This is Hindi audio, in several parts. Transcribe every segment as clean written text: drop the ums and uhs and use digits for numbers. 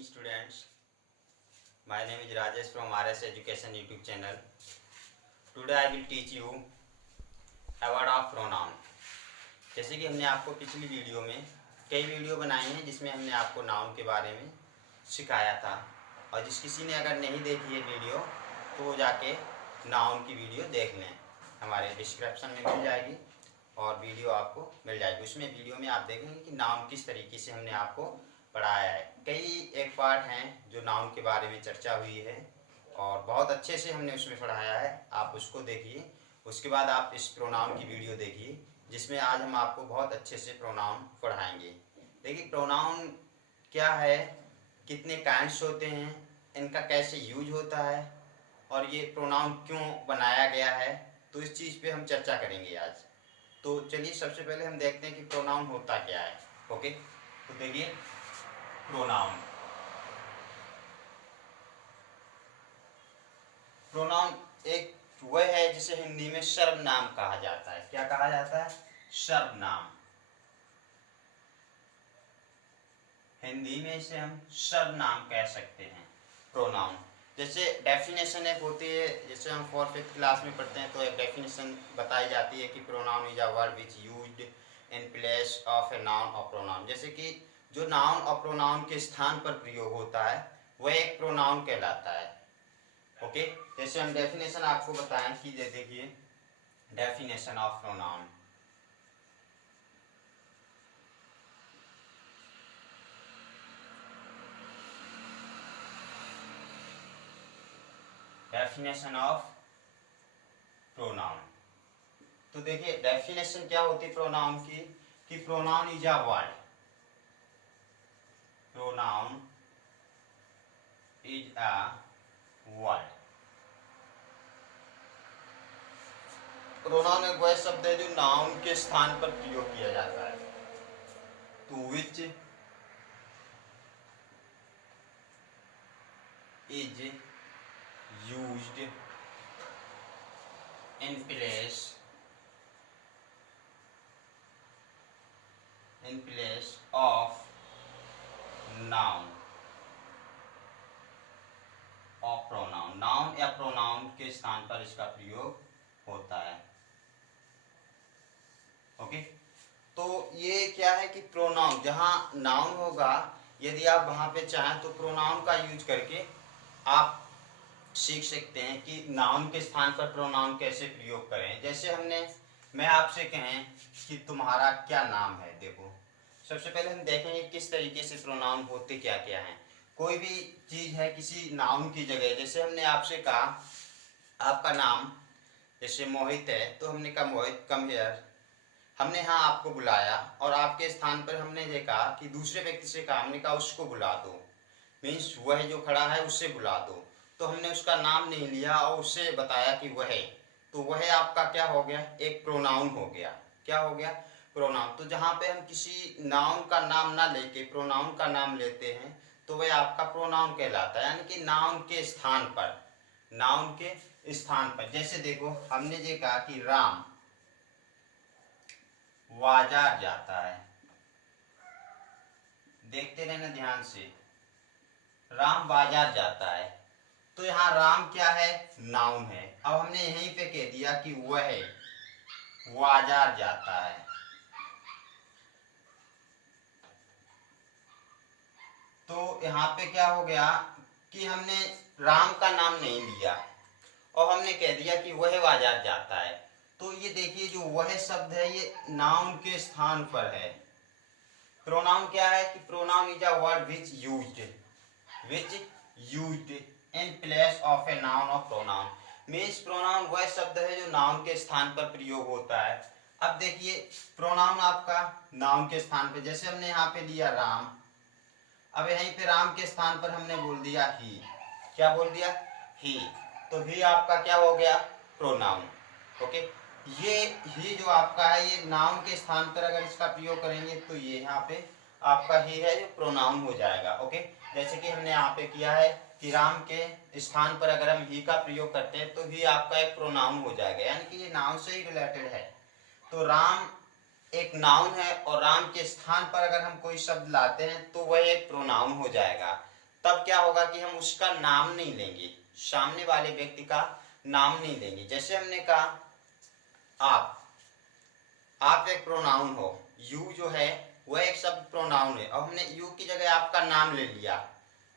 evening, students. My name is Rajesh from RS Education YouTube channel. Today I will teach you a word of pronoun. जैसे कि हमने आपको पिछली वीडियो में कई वीडियो बनाई हैं जिसमें हमने आपको नाउन के बारे में सिखाया था, और जिस किसी ने अगर नहीं देखी है वीडियो तो वो जाके नाउन की वीडियो देख लें। हमारे डिस्क्रिप्शन में मिल जाएगी और वीडियो आपको मिल जाएगी। उसमें वीडियो में आप देखेंगे कि नाउन किस तरीके से हमने आपको पढ़ाया है। कई एक पार्ट हैं जो नाउन के बारे में चर्चा हुई है और बहुत अच्छे से हमने उसमें पढ़ाया है। आप उसको देखिए, उसके बाद आप इस प्रोनाउन की वीडियो देखिए जिसमें आज हम आपको बहुत अच्छे से प्रोनाउन पढ़ाएंगे। देखिए प्रोनाउन क्या है, कितने काइंड्स होते हैं, इनका कैसे यूज होता है और ये प्रोनाउन क्यों बनाया गया है, तो इस चीज़ पे हम चर्चा करेंगे आज। तो चलिए सबसे पहले हम देखते हैं कि प्रोनाउन होता क्या है। ओके, तो देखिए प्रोनाउन एक वह है जिसे हिंदी में सर्वनाम कहा जाता है। क्या कहा जाता है? सर्वनाम। हिंदी में इसे हम सर्वनाम कह सकते हैं प्रोनाउन। जैसे डेफिनेशन एक होती है, जैसे हम 4th 5th क्लास में पढ़ते हैं तो एक डेफिनेशन बताई जाती है कि pronoun is a word which used in place of a noun और प्रोनाउन। जैसे कि जो नाउन और प्रोनाउन के स्थान पर प्रयोग होता है वह एक प्रोनाउन कहलाता है। ओके, जैसे हम डेफिनेशन आपको बताएं कि देखिए definition of pronoun. Definition of pronoun, तो देखिए डेफिनेशन क्या होती है प्रोनाउन की, कि pronoun is a word, pronoun is a word. Pronoun एक वह शब्द है जो नाउन के स्थान पर प्रयोग किया जाता है। To which is used in place of noun और प्रोनाउन। नाउन या प्रोनाउन के स्थान पर इसका प्रयोग होता है। ओके, तो ये क्या है कि प्रोनाउन जहां नाउन होगा, यदि आप वहां पे चाहें तो प्रोनाउन का यूज करके आप सीख सकते हैं कि नाउन के स्थान पर प्रोनाउन कैसे प्रयोग करें। जैसे मैं आपसे कहें कि तुम्हारा क्या नाम है, देखो सबसे पहले हम देखेंगे किस तरीके से प्रोनाउन होते क्या क्या हैं। कोई भी चीज है किसी नाउन की जगह, जैसे हमने आपसे कहा आपका नाम जैसे मोहित है, तो हमने कहा मोहित कम हियर, हमने यहाँ आपको बुलाया और आपके स्थान पर हमने ये कहा कि दूसरे व्यक्ति से कहा, हमने कहा उसको बुला दो, मीन्स वह जो खड़ा है उससे बुला दो। तो हमने उसका नाम नहीं लिया और उससे बताया कि वह, तो वह आपका क्या हो गया, एक प्रोनाउन हो गया। क्या हो गया? प्रोनाउन। तो जहाँ पे हम किसी नाउन का नाम ना लेके प्रोनाउन का नाम लेते हैं तो वह आपका प्रोनाउन कहलाता है, यानी कि नाउन के स्थान पर, नाउन के स्थान पर। जैसे देखो हमने ये कहा कि राम बाजार जाता है, देखते रहना ध्यान से, राम बाजार जाता है, तो यहाँ राम क्या है, नाउन है। अब हमने यहीं पे कह दिया कि वह बाजार जाता है, तो यहाँ पे क्या हो गया कि हमने राम का नाम नहीं लिया और हमने कह दिया कि वह बाजार जाता है। तो ये देखिए जो वह शब्द है ये नाउन के स्थान पर है। प्रोनाउन क्या है कि pronoun is a word which used in place of a noun और प्रोनाउन। मीन्स प्रोनाउन वह शब्द है जो नाउन के स्थान पर प्रयोग होता है। अब देखिए प्रोनाउन आपका नाउन के स्थान पर, जैसे हमने यहाँ पे लिया राम, अब यहीं पे राम के स्थान पर हमने बोल दिया ही। क्या बोल दिया? ही। तो ही आपका क्या हो गया, प्रोनाउन। ओके, ये ही जो आपका है ये नाउन के स्थान पर अगर इसका प्रयोग करेंगे तो ये यहाँ पे आपका ही है जो प्रोनाउन हो जाएगा। ओके, जैसे कि हमने यहाँ पे किया है कि राम के स्थान पर अगर हम ही का प्रयोग करते हैं तो ही आपका एक प्रोनाउन हो जाएगा, यानी कि ये नाउन से ही रिलेटेड है। तो राम एक नाउन है और राम के स्थान पर अगर हम कोई शब्द लाते हैं तो वह एक प्रोनाउन हो जाएगा। तब क्या होगा कि हम उसका नाम नहीं लेंगे, सामने वाले व्यक्ति का नाम नहीं लेंगे। जैसे हमने कहा आप एक प्रोनाउन हो, यू जो है वह एक शब्द प्रोनाउन है। अब हमने यू की जगह आपका नाम ले लिया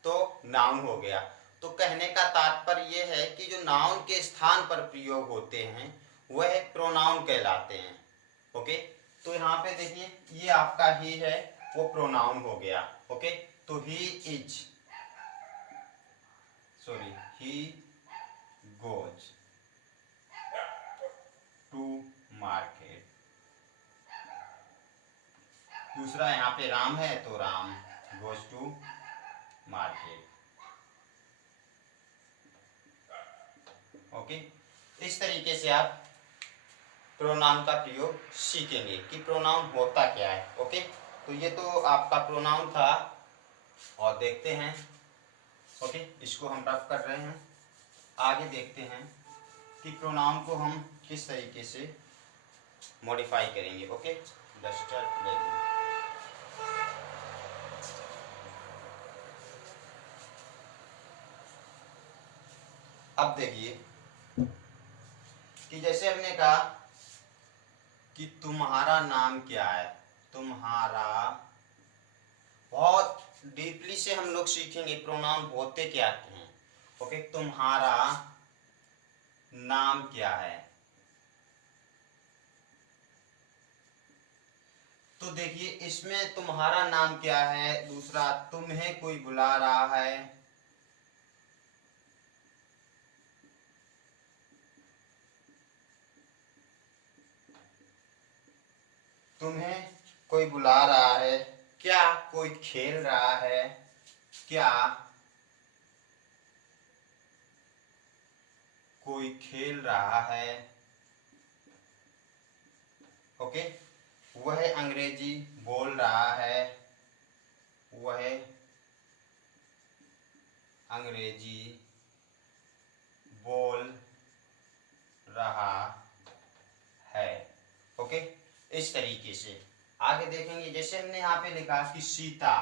तो नाउन हो गया। तो कहने का तात्पर्य यह है कि जो नाउन के स्थान पर प्रयोग होते हैं वह प्रोनाउन कहलाते हैं। ओके, तो यहाँ पे देखिए ये आपका ही है, वो प्रोनाउन हो गया। ओके, तो ही गोज टू मार्केट। दूसरा यहाँ पे राम है तो Ram goes to market. Okay, इस तरीके से आप प्रोनाउन का प्रयोग सीखेंगे कि प्रोनाउन होता क्या है। ओके, तो ये तो आपका प्रोनाउन था और देखते हैं। ओके, इसको हम रफ कर रहे हैं, आगे देखते हैं कि प्रोनाउन को हम किस तरीके से मॉडिफाई करेंगे। ओके, डस्टर ले लो। अब देखिए कि जैसे हमने कहा कि तुम्हारा नाम क्या है, तुम्हारा, बहुत डीपली से हम लोग सीखेंगे प्रोनाउन होते क्या हैं। ओके, तुम्हारा नाम क्या है। तो देखिए इसमें तुम्हारा नाम क्या है, दूसरा तुम्हें कोई बुला रहा है, तुम्हें कोई बुला रहा है, क्या कोई खेल रहा है, क्या कोई खेल रहा है। ओके, वह अंग्रेजी बोल रहा है, वह अंग्रेजी बोल रहा है। ओके, इस तरीके से आगे देखेंगे। जैसे हमने यहाँ पे लिखा कि सीता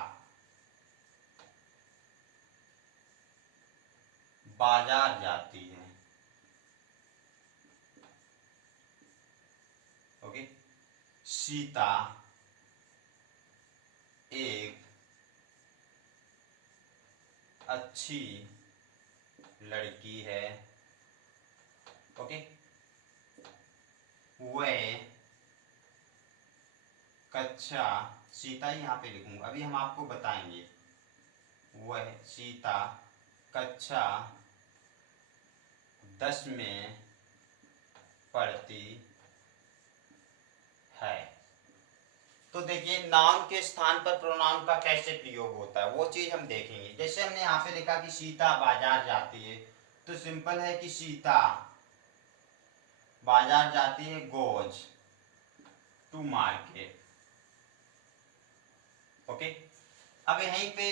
बाजार जाती है। ओके, सीता एक अच्छी लड़की है। ओके, वह कक्षा, सीता यहाँ पे लिखूंगा, अभी हम आपको बताएंगे। वह सीता कक्षा 10 में पढ़ती है। तो देखिए नाउन के स्थान पर प्रोनाउन का कैसे प्रयोग होता है वो चीज हम देखेंगे। जैसे हमने यहाँ पे लिखा कि सीता बाजार जाती है, तो सिंपल है कि सीता बाजार जाती है, गोज टू मार्केट। ओके, अब यहीं पे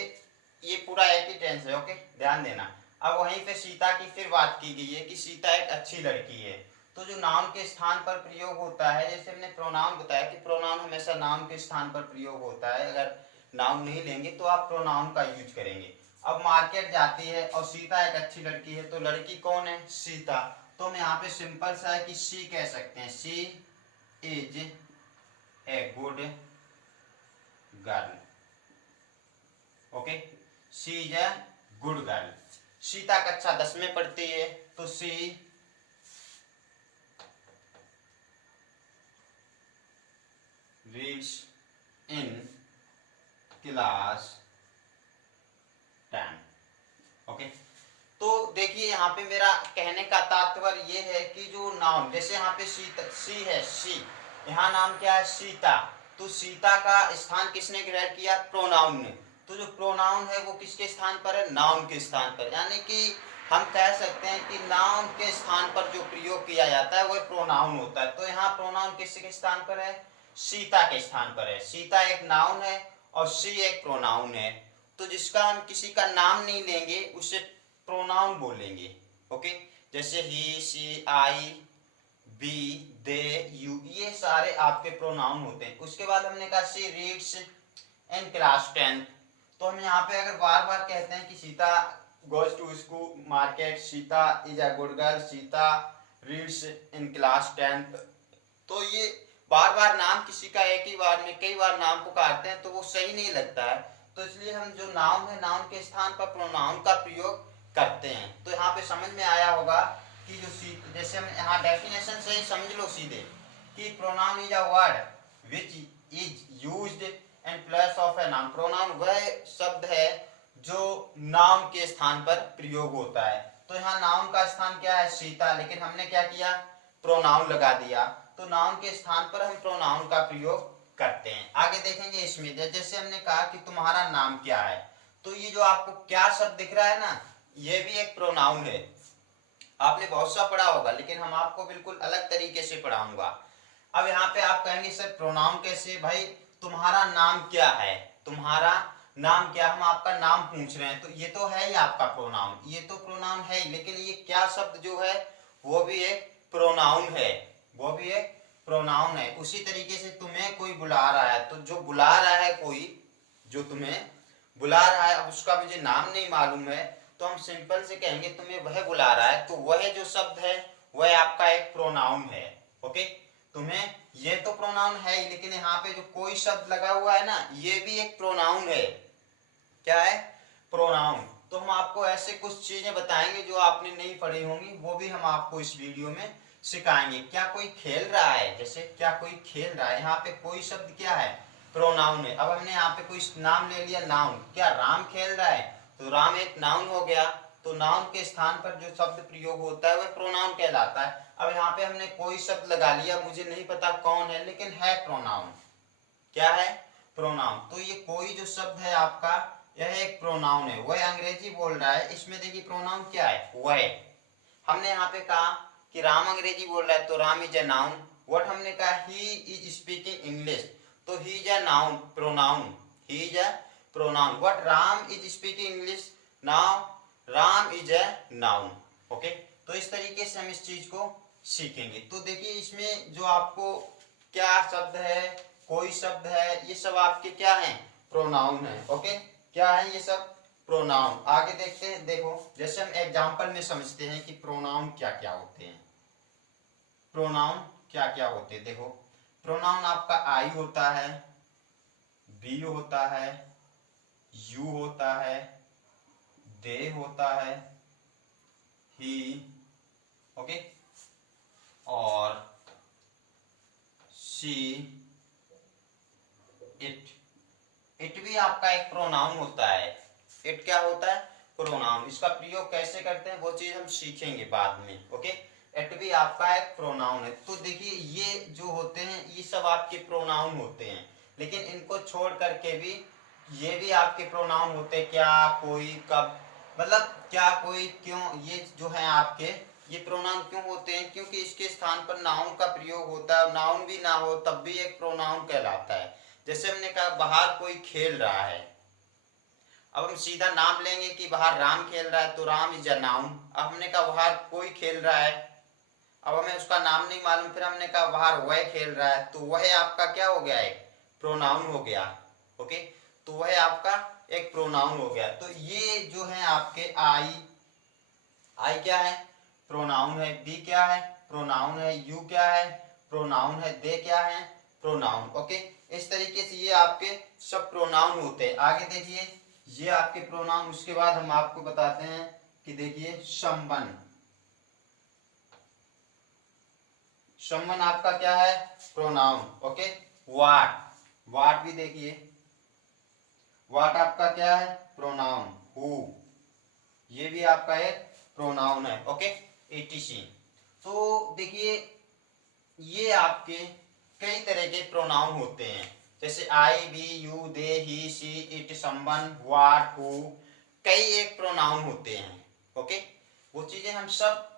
ये पूरा एक ही टेंस है। ओके, ध्यान देना। अब वहीं पे सीता की फिर बात की गई है कि सीता एक अच्छी लड़की है। तो जो नाउन के स्थान पर प्रयोग होता है, जैसे हमने प्रोनाउन बताया कि प्रोनाउन हमेशा नाउन के स्थान पर प्रयोग होता है। अगर नाउन नहीं लेंगे तो आप प्रोनाउन का यूज करेंगे। अब मार्केट जाती है और सीता एक अच्छी लड़की है, तो लड़की कौन है, सीता। तो हम यहाँ पे सिंपल सा है कि सी कह सकते हैं, she is a good girl. Okay, she is a good girl. Sita कक्षा 10 में पढ़ती है, तो she reads in class 10। Okay, तो देखिए यहाँ पे मेरा कहने का तात्पर्य ये है कि जो नाउन, जैसे यहाँ पे सी है, सी, यहाँ नाम क्या है, सीता। तो सीता का स्थान किसने ग्रहण किया, प्रोनाउन ने। तो जो प्रोनाउन है वो किसके स्थान पर है, नाउन के स्थान पर। यानी कि हम कह सकते हैं कि नाउन के स्थान पर जो प्रयोग किया जाता है वह प्रोनाउन होता है। तो यहाँ प्रोनाउन किसके स्थान पर है, सीता के स्थान पर है। सीता एक नाउन है और सी एक प्रोनाउन है। तो जिसका हम किसी का नाम नहीं लेंगे उसे प्रोनाउन बोलेंगे। ओके, जैसे ही, सी, आई, बी, दे, यू, ये सारे आपके प्रोनाउन होते हैं। उसके बाद हमने कहा सी रीड्स इन क्लास 10, तो हम यहाँ पे अगर बार बार कहते हैं कि Sita goes to school market, Sita is a good girl, Sita reads in class 10th, तो ये बार बार नाम किसी का एक ही बार में कई बार नाम पुकारते हैं तो वो सही नहीं लगता है। तो इसलिए हम जो नाउन है, नाउन के स्थान पर प्रोनाउन का प्रयोग करते हैं। तो यहाँ पे समझ में आया होगा कि जो जैसे हम यहाँ डेफिनेशन से ही समझ लो सीधे कि pronoun is a word which is used in place of a noun. Pronoun वह शब्द है जो नाउन के स्थान पर प्रयोग होता है। तो यहाँ नाउन का स्थान क्या है? सीता, लेकिन हमने क्या किया? प्रोनाउन लगा दिया। तो नाउन के स्थान पर हम प्रोनाउन का प्रयोग करते हैं। आगे देखेंगे इसमें जैसे हमने कहा कि तुम्हारा नाम क्या है, तो ये जो आपको क्या शब्द दिख रहा है ना, ये भी एक प्रोनाउन है। आपने बहुत सा पढ़ा होगा लेकिन हम आपको बिल्कुल अलग तरीके से पढ़ाऊंगा। अब यहाँ पे आप कहेंगे सर प्रोनाउन कैसे? भाई तुम्हारा नाम क्या है, तुम्हारा नाम क्या, हम आपका नाम पूछ रहे हैं, तो ये तो है ही आपका प्रोनाउन, ये तो प्रोनाउन है ही, लेकिन ये क्या शब्द जो है वो भी एक प्रोनाउन है, वो भी एक प्रोनाउन है। उसी तरीके से तुम्हें कोई बुला रहा है, तो जो बुला रहा है कोई, जो तुम्हें बुला रहा है, अब उसका मुझे नाम नहीं मालूम है, तो हम सिंपल से कहेंगे तुम्हें वह बुला रहा है, तो वह जो शब्द है वह आपका एक प्रोनाउन है। ओके, तुम्हें ये तो प्रोनाउन है ही, लेकिन यहाँ पे जो कोई शब्द लगा हुआ है ना, ये भी एक प्रोनाउन है। क्या है? प्रोनाउन। तो हम आपको ऐसे कुछ चीजें बताएंगे जो आपने नहीं पढ़ी होंगी, वो भी हम आपको इस वीडियो में सिखाएंगे। क्या कोई खेल रहा है, जैसे क्या कोई खेल रहा है, यहाँ पे कोई शब्द क्या है? प्रोनाउन है। अब हमने यहाँ पे कोई नाम ले लिया, नाउन, क्या राम खेल रहा है, तो राम एक नाउन हो गया। तो नाउन के स्थान पर जो शब्द प्रयोग होता है वह प्रोनाउन कहलाता है। अब यहाँ पे हमने कोई शब्द लगा लिया, मुझे नहीं पता कौन है, लेकिन है प्रोनाउन। क्या है? प्रोनाउन। तो ये कोई जो शब्द है आपका, यह एक प्रोनाउन है। वह अंग्रेजी बोल रहा है, इसमें देखिए प्रोनाउन क्या है? वह। हमने यहाँ पे कहा कि राम अंग्रेजी बोल रहा है, तो Ram is a noun. What हमने कहा? ही इज स्पीकिंग इंग्लिश, तो he is a noun, pronoun, he is a pronoun. What Ram is speaking English, now Ram is a noun. Okay, तो इस तरीके से हम इस चीज को सीखेंगे। तो देखिए इसमें जो आपको क्या शब्द है, कोई शब्द है, ये सब आपके क्या है? प्रोनाउन है। ओके, क्या है ये सब? प्रोनाउन। आगे देखते हैं, देखो जैसे हम एग्जांपल में समझते हैं कि प्रोनाउन क्या क्या होते हैं। प्रोनाउन क्या क्या होते हैं, देखो प्रोनाउन आपका आई होता है, बी होता है, यू होता है, दे होता है, ही, ओके, और शी, इट भी आपका एक प्रोनाउन होता है। इट क्या होता है? प्रोनाउन। इसका प्रयोग कैसे करते हैं वो चीज हम सीखेंगे बाद में। ओके, इट भी आपका एक प्रोनाउन है। तो देखिए ये जो होते हैं ये सब आपके प्रोनाउन होते हैं, लेकिन इनको छोड़ करके भी ये भी आपके प्रोनाउन होते हैं। क्या, कोई, कब, मतलब क्या, कोई, क्यों, ये जो है आपके ये प्रोनाउन क्यों होते हैं? क्योंकि इसके स्थान पर नाउन का प्रयोग होता है। नाउन भी ना हो तब भी एक प्रोनाउन कहलाता है। जैसे हमने कहा बाहर कोई खेल रहा है, अब हम सीधा नाम लेंगे कि बाहर राम खेल रहा है, तो राम इज अ नाउन। अब हमने कहा बाहर कोई खेल रहा है, अब हमें उसका नाम नहीं मालूम, फिर हमने कहा बाहर वह खेल रहा है, तो वह आपका क्या हो गया? एक प्रोनाउन हो गया। ओके, तो वह आपका एक प्रोनाउन हो गया। तो ये जो है आपके आई क्या है? प्रोनाउन है। बी क्या है? प्रोनाउन है। यू क्या है? प्रोनाउन है। दे क्या है? प्रोनाउन। ओके, इस तरीके से ये आपके सब प्रोनाउन होते हैं। आगे देखिए ये आपके प्रोनाउन, उसके बाद हम आपको बताते हैं कि देखिए समवन। समवन आपका क्या है? प्रोनाउन। ओके, वाट भी देखिए, वाट आपका क्या है? प्रोनाउन। हु, ये भी आपका एक प्रोनाउन है। Okay, etc। तो देखिए ये आपके कई तरह के प्रोनाउन होते हैं, जैसे I, we, you, they, he, she, it, someone, what, who, कई एक प्रोनाउन होते हैं। ओके, वो चीजें हम सब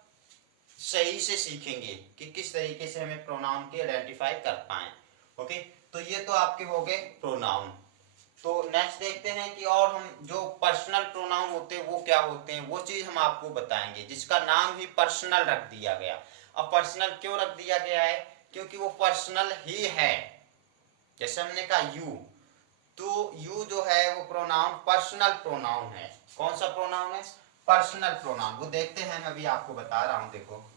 सही से सीखेंगे कि किस तरीके से हमें प्रोनाउन के आइडेंटिफाई कर पाए। ओके, तो ये तो आपके हो गए प्रोनाउन। तो नेक्स्ट देखते हैं कि और हम जो पर्सनल प्रोनाउन होते हैं वो क्या होते हैं, वो चीज हम आपको बताएंगे, जिसका नाम ही पर्सनल रख दिया गया। अब पर्सनल क्यों रख दिया गया है? क्योंकि वो पर्सनल ही है। जैसे हमने कहा यू, तो यू जो है वो प्रोनाउन प्रोनाउन पर्सनल प्रोनाउन है। कौन सा प्रोनाउन है? Personal pronoun. वो देखते हैं, मैं अभी आपको बता रहा हूं। देखो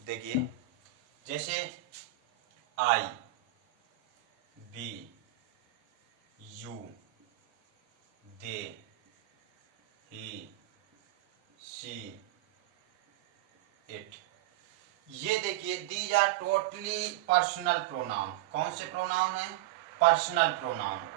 देखिए, जैसे I, we, you, they, he, she, it, ये देखिए these are totally personal pronoun. कौन से प्रोनाउन है? Personal pronoun.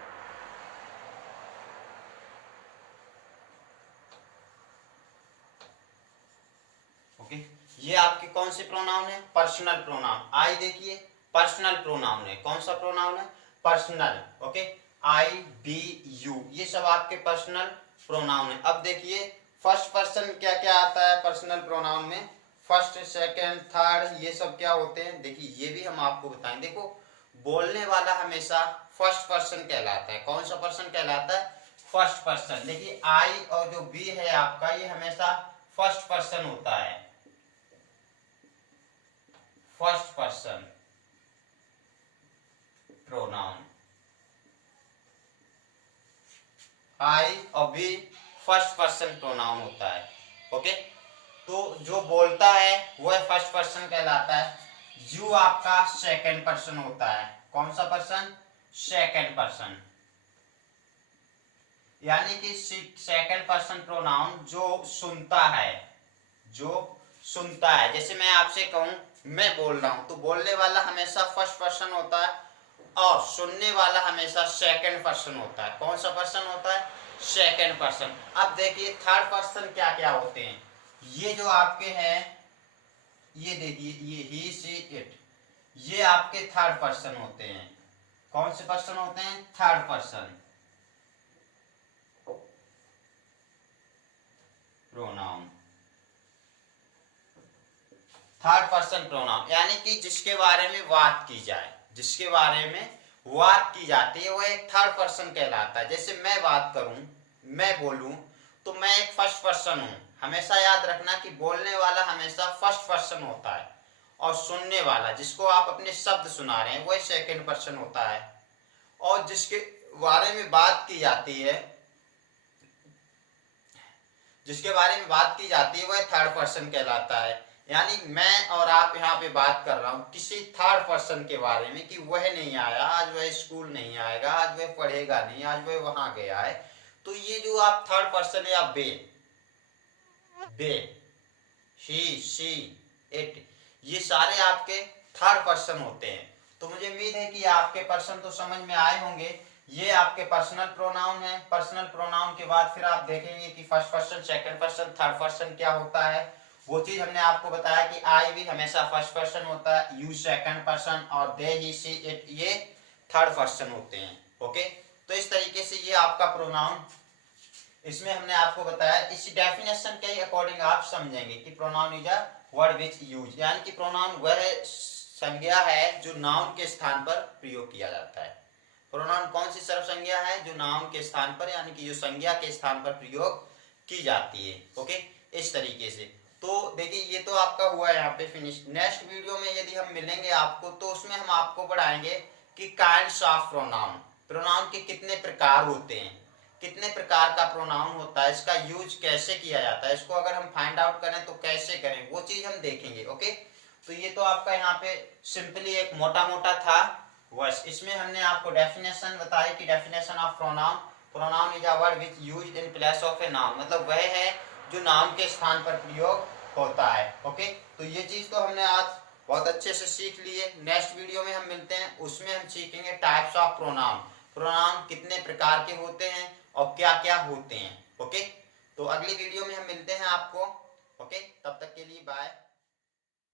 ओके, ये आपके कौन से प्रोनाउन है? Personal pronoun. आई देखिए पर्सनल प्रोनाउन है। कौन सा प्रोनाउन है? Personal. Okay, I, we, you, ये सब आपके पर्सनल प्रोनाउन है। अब देखिए फर्स्ट पर्सन क्या क्या आता है पर्सनल प्रोनाउन में? फर्स्ट, सेकंड, थर्ड, ये सब क्या होते हैं? देखिए ये भी हम आपको बताएं। देखो, बोलने वाला हमेशा फर्स्ट पर्सन कहलाता है। कौन सा पर्सन कहलाता है? First person. देखिए आई और जो बी है आपका, ये हमेशा फर्स्ट पर्सन होता है। First person pronoun. आई और बी फर्स्ट पर्सन प्रोनाउन होता है। ओके, तो जो बोलता है वह फर्स्ट पर्सन कहलाता है। यू आपका सेकंड पर्सन होता है। कौन सा पर्सन? Second person. यानी कि सेकंड पर्सन प्रोनाउन जो सुनता है, जो सुनता है। जैसे मैं आपसे कहूं, मैं बोल रहा हूं, तो बोलने वाला हमेशा फर्स्ट पर्सन होता है और सुनने वाला हमेशा सेकंड पर्सन होता है। कौन सा पर्सन होता है? Second person. अब देखिए थर्ड पर्सन क्या क्या होते हैं। ये जो आपके हैं, ये देखिए, ये ही, शी, इट, ये आपके थर्ड पर्सन होते हैं। कौन से पर्सन होते हैं? Third person pronoun. Third person pronoun यानी कि जिसके बारे में बात की जाए, जिसके बारे में बात की जाती है, वह एक थर्ड पर्सन कहलाता है। जैसे मैं बात करूं, मैं बोलूं, तो मैं एक फर्स्ट पर्सन हूं। हमेशा याद रखना कि बोलने वाला हमेशा फर्स्ट पर्सन होता है और सुनने वाला, जिसको आप अपने शब्द सुना रहे हैं, वह सेकंड पर्सन होता है। और जिसके बारे में बात की जाती है, जिसके बारे में बात की जाती है, वह थर्ड पर्सन कहलाता है। यानी मैं और आप यहाँ पे बात कर रहा हूँ किसी थर्ड पर्सन के बारे में कि वह नहीं आया आज, वह स्कूल नहीं आएगा आज, वह पढ़ेगा नहीं आज, वह वहां गया है। तो ये जो आप थर्ड पर्सन या बे, ही, शी, इट, ये सारे आपके थर्ड पर्सन होते हैं। तो मुझे उम्मीद है कि आपके पर्सन तो समझ में आए होंगे। ये आपके पर्सनल प्रोनाउन है। पर्सनल प्रोनाउन के बाद फिर आप देखेंगे कि first person, second person, third person क्या होता है। वो चीज हमने आपको बताया कि आई भी हमेशा फर्स्ट पर्सन होता है, यू सेकंड पर्सन और दे, ही, शी, इट ये थर्ड पर्सन होते हैं। ओके, तो इस तरीके से ये आपका प्रोनाउन, इसमें हमने आपको बताया। इस डेफिनेशन के अकॉर्डिंग आप समझेंगे कि pronoun is a word which use, यानी कि प्रोनाउन वह संज्ञा है जो नाउन के स्थान पर प्रयोग किया जाता है। प्रोनाउन कौन सी सर्व संज्ञा है? जो नाउन के स्थान पर, यानी कि जो संज्ञा के स्थान पर प्रयोग की जाती है। ओके, इस तरीके से। तो देखिए ये तो आपका हुआ यहाँ पे फिनिश। नेक्स्ट वीडियो में यदि हम मिलेंगे आपको, तो उसमें हम आपको पढ़ाएंगे कि काइंड्स ऑफ प्रोनाउन, प्रोनाउन के कितने प्रकार होते हैं, कितने प्रकार का प्रोनाउन होता है, इसका यूज कैसे किया जाता है, इसको अगर हम फाइंड आउट करें तो कैसे करें, वो चीज हम देखेंगे। ओके, तो ये तो आपका यहाँ पे सिंपली एक मोटा मोटा था बस। इसमें हमने आपको डेफिनेशन बताई कि definition of pronoun, pronoun is a word which used in place of a noun, मतलब वह है जो नाउन के स्थान पर प्रयोग होता है। ओके, तो ये चीज तो हमने आज बहुत अच्छे से सीख लिए। नेक्स्ट वीडियो में हम मिलते हैं, उसमें हम सीखेंगे टाइप्स ऑफ प्रोनाउन, प्रोनाउन कितने प्रकार के होते हैं और क्या क्या होते हैं। ओके, तो अगली वीडियो में हम मिलते हैं आपको। ओके, तब तक के लिए बाय।